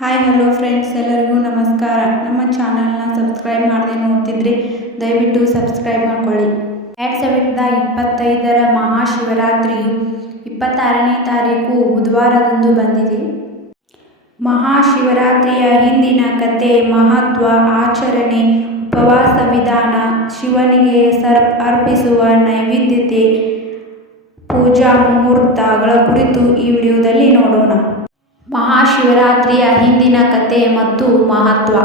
Hi hello friends, ಎಲ್ಲರಿಗೂ ನಮಸ್ಕಾರ. ನಮ್ಮ ಚಾನಲ್ನ ಸಬ್ಸ್ಕ್ರೈಬ್ ಮಾಡದೆ ನೋಡ್ತಿದ್ರೆ ದಯವಿಟ್ಟು ಸಬ್ಸ್ಕ್ರೈಬ್ ಮಾಡ್ಕೊಳ್ಳಿ. 2025ರ ಮಹಾಶಿವರಾತ್ರಿಯು 26ನೇ ತಾರೀಕು ಬುಧವಾರದಂದು ಬಂದಿದೆ. ಮಹಾಶಿವರಾತ್ರಿಯ ಹಿಂದಿನ ಕಥೆ, ಮಹತ್ವ, ಆಚರಣೆ, ಉಪವಾಸ ವಿಧಾನ, ಶಿವನಿಗೆ ಅರ್ಪಿಸುವ ನೈವೇದ್ಯತೆ, ಪೂಜಾ ಮುಹೂರ್ತಗಳ ಕುರಿತು ಈ ವಿಡಿಯೋದಲ್ಲಿ ನೋಡೋಣ. ಮಹಾಶಿವರಾತ್ರಿಯ ಹಿಂದಿನ ಕಥೆ ಮತ್ತು ಮಹತ್ವ.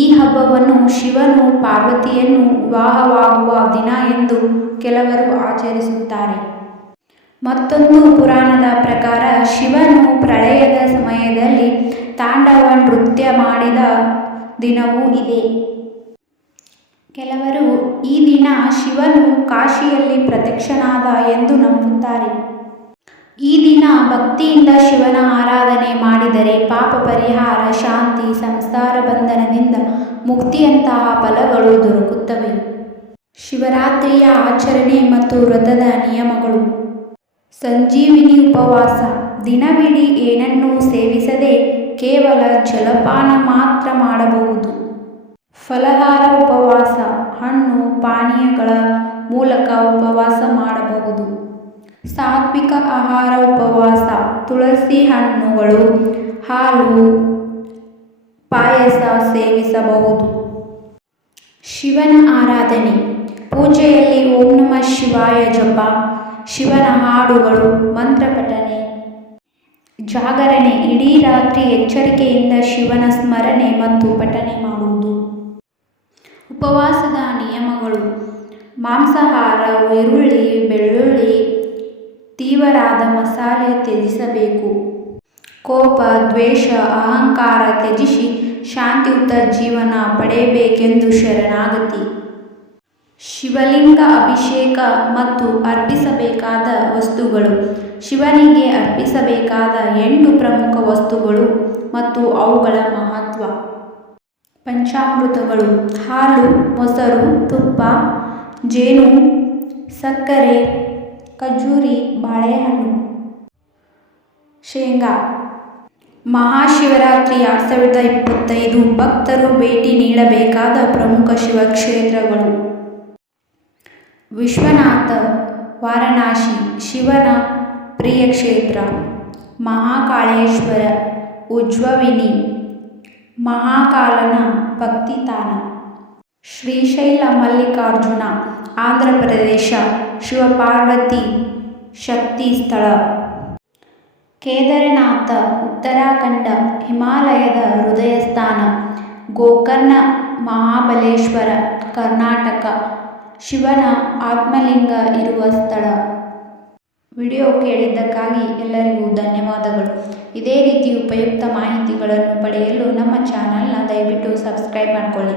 ಈ ಹಬ್ಬವನ್ನು ಶಿವನು ಪಾರ್ವತಿಯನ್ನು ವಿವಾಹವಾಗುವ ದಿನ ಎಂದು ಕೆಲವರು ಆಚರಿಸುತ್ತಾರೆ. ಮತ್ತೊಂದು ಪುರಾಣದ ಪ್ರಕಾರ ಶಿವನು ಪ್ರಳಯದ ಸಮಯದಲ್ಲಿ ತಾಂಡವ ನೃತ್ಯ ಮಾಡಿದ ದಿನವೂ ಇದೆ. ಕೆಲವರು ಈ ದಿನ ಶಿವನು ಕಾಶಿಯಲ್ಲಿ ಪ್ರತ್ಯಕ್ಷನಾದ ಎಂದು ನಂಬುತ್ತಾರೆ. ಈ ದಿನ ಭಕ್ತಿಯಿಂದ ಶಿವನ ಆರಾಧನೆ ಮಾಡಿದರೆ ಪಾಪ ಪರಿಹಾರ, ಶಾಂತಿ, ಸಂಸಾರ ಬಂಧನದಿಂದ ಮುಕ್ತಿಯಂತಹ ಫಲಗಳು ದೊರಕುತ್ತವೆ. ಶಿವರಾತ್ರಿಯ ಆಚರಣೆ ಮತ್ತು ವ್ರತದ ನಿಯಮಗಳು. ಸಂಜೀವಿನಿ ಉಪವಾಸ. ದಿನವಿಡೀ ಏನನ್ನೂ ಸೇವಿಸದೆ ಕೇವಲ ಜಲಪಾನ ಮಾತ್ರ ಮಾಡಬಹುದು. ಫಲಹಾರ ಉಪವಾಸ. ಹಣ್ಣು ಪಾನೀಯಗಳ ಮೂಲಕ ಉಪವಾಸ ಮಾಡಬಹುದು. ಸಾತ್ವಿಕ ಆಹಾರ ಉಪವಾಸ. ತುಳಸಿ ಹಣ್ಣುಗಳು, ಹಾಲು, ಪಾಯಸ ಸೇವಿಸಬಹುದು. ಶಿವನ ಆರಾಧನೆ. ಪೂಜೆಯಲ್ಲಿ ಓಂ ನಮಃ ಶಿವಾಯ ಜಪ, ಶಿವನ ಹಾಡುಗಳು, ಮಂತ್ರ ಪಠನೆ. ಜಾಗರಣೆ. ಇಡೀ ರಾತ್ರಿ ಎಚ್ಚರಿಕೆಯಿಂದ ಶಿವನ ಸ್ಮರಣೆ ಮತ್ತು ಪಠನೆ ಮಾಡುವುದು. ಉಪವಾಸದ ನಿಯಮಗಳು. ಮಾಂಸಾಹಾರ, ಈರುಳ್ಳಿ, ಬೆಳ್ಳುಳ್ಳಿ, ತೀವ್ರವಾದ ಮಸಾಲೆ ತ್ಯಜಿಸಬೇಕು. ಕೋಪ, ದ್ವೇಷ, ಅಹಂಕಾರ ತ್ಯಜಿಸಿ ಶಾಂತಿಯುತ ಜೀವನ ಪಡೆಯಬೇಕೆಂದು ಶರಣಾಗತಿ. ಶಿವಲಿಂಗ ಅಭಿಷೇಕ ಮತ್ತು ಅರ್ಪಿಸಬೇಕಾದ ವಸ್ತುಗಳು. ಶಿವನಿಗೆ ಅರ್ಪಿಸಬೇಕಾದ 8 ಪ್ರಮುಖ ವಸ್ತುಗಳು ಮತ್ತು ಅವುಗಳ ಮಹತ್ವ. ಪಂಚಾಮೃತಗಳು. ಹಾಲು, ಮೊಸರು, ತುಪ್ಪ, ಜೇನು, ಸಕ್ಕರೆ, ಖಜೂರಿ, ಬಾಳೆಹಣ್ಣು, ಶೇಂಗಾ. ಮಹಾಶಿವರಾತ್ರಿ 2025 ಭಕ್ತರು ಭೇಟಿ ನೀಡಬೇಕಾದ ಪ್ರಮುಖ ಶಿವಕ್ಷೇತ್ರಗಳು. ವಿಶ್ವನಾಥ, ವಾರಣಾಸಿ, ಶಿವನ ಪ್ರಿಯ ಕ್ಷೇತ್ರ. ಮಹಾಕಾಳೇಶ್ವರ, ಉಜ್ಜಯಿನಿ, ಮಹಾಕಾಲನ ಭಕ್ತಿತಾಣ. ಶ್ರೀಶೈಲ ಮಲ್ಲಿಕಾರ್ಜುನ, ಆಂಧ್ರಪ್ರದೇಶ, ಶಿವಪಾರ್ವತಿ ಶಕ್ತಿ ಸ್ಥಳ. ಕೇದಾರನಾಥ, ಉತ್ತರಾಖಂಡ, ಹಿಮಾಲಯದ ಹೃದಯ ಸ್ಥಾನ. ಗೋಕರ್ಣ ಮಹಾಬಲೇಶ್ವರ, ಕರ್ನಾಟಕ, ಶಿವನ ಆತ್ಮಲಿಂಗ ಇರುವ ಸ್ಥಳ. ವಿಡಿಯೋ ಕೇಳಿದ್ದಕ್ಕಾಗಿ ಎಲ್ಲರಿಗೂ ಧನ್ಯವಾದಗಳು. ಇದೇ ರೀತಿ ಉಪಯುಕ್ತ ಮಾಹಿತಿಗಳನ್ನು ಪಡೆಯಲು ನಮ್ಮ ಚಾನಲ್ನ ದಯವಿಟ್ಟು ಸಬ್ಸ್ಕ್ರೈಬ್ ಮಾಡಿಕೊಳ್ಳಿ.